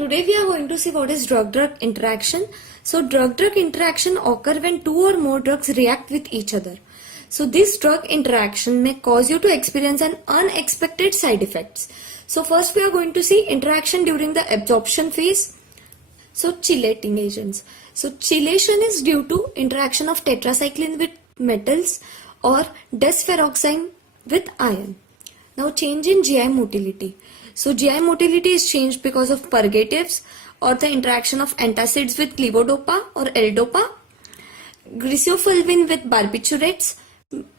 Today we are going to see what is drug-drug interaction. So drug-drug interaction occur when two or more drugs react with each other. So this drug interaction may cause you to experience an unexpected side effects. So first we are going to see interaction during the absorption phase. So chelating agents. So chelation is due to interaction of tetracycline with metals or desferoxime with iron. Now change in GI motility. So GI motility is changed because of purgatives or the interaction of antacids with levodopa or L-dopa, griseofulvin with barbiturates,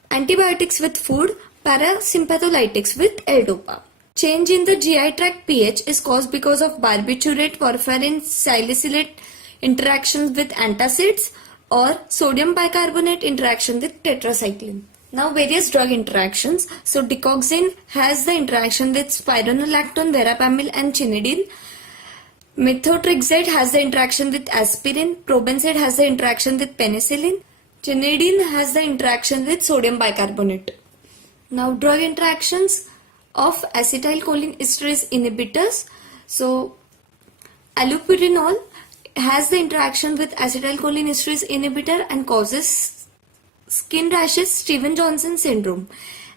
antibiotics with food, parasympatholytics with L-dopa. Change in the GI tract pH is caused because of barbiturate, warfarin, salicylate interactions with antacids or sodium bicarbonate interaction with tetracycline. Now various drug interactions. So digoxin has the interaction with spironolactone, verapamil and chinidine. Methotrexate has the interaction with aspirin. Probenecid has the interaction with penicillin. Chinidine has the interaction with sodium bicarbonate. Now drug interactions of acetylcholinesterase inhibitors. So allopurinol has the interaction with acetylcholinesterase inhibitor and causes skin rashes, Stevens-Johnson syndrome.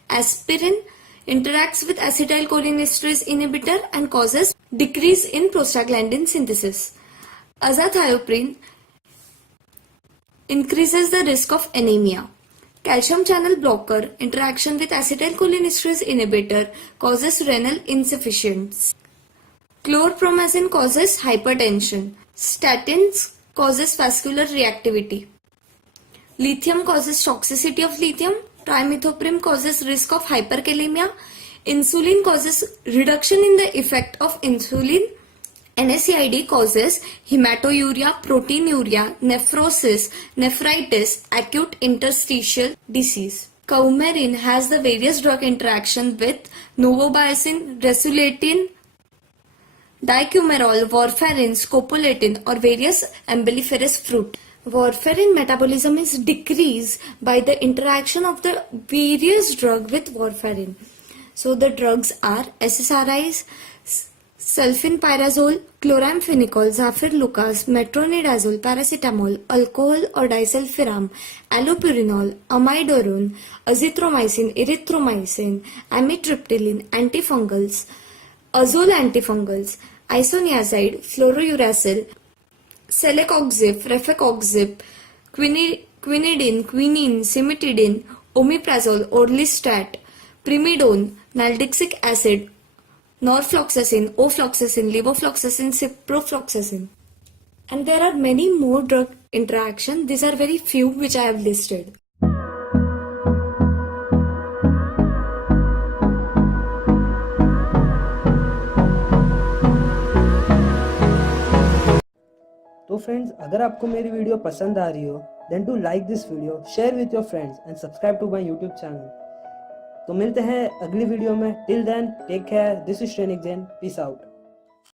Aspirin interacts with acetylcholinesterase inhibitor and causes decrease in prostaglandin synthesis. Azathioprine increases the risk of anemia. Calcium channel blocker interaction with acetylcholinesterase inhibitor causes renal insufficiency. Chlorpromazine causes hypertension. Statins causes vascular reactivity. Lithium causes toxicity of lithium. Trimethoprim causes risk of hyperkalemia. Insulin causes reduction in the effect of insulin. NSAID causes hematuria, proteinuria, nephrosis, nephritis, acute interstitial disease. Coumarin has the various drug interactions with novobiocin, resulatin, dicumarol, warfarin, scopolamine or various umbelliferous fruit. Warfarin metabolism is decreased by the interaction of the various drugs with warfarin. So the drugs are SSRIs, sulfenpyrazole, chloramphenicol, zafirlukaz, metronidazole, paracetamol, alcohol or disulfiram, allopurinol, amiodarone, azithromycin, erythromycin, amitriptyline, antifungals, azole antifungals, isoniazid, fluorouracil, celecoxib, rifacoxib, quinidine, quinine, cimetidine, omeprazole, orlistat, primidone, naldixic acid, norfloxacin, ofloxacin, levofloxacin, ciprofloxacin. And there are many more drug interactions. These are very few which I have listed. तो friends, अगर आपको मेरी video पसंद आ रही हो then do like this video, share with your friends and subscribe to my YouTube channel. तो मिलते हैं अगली वीडियो में। Till then take care, this is Shrenik Jain, peace out.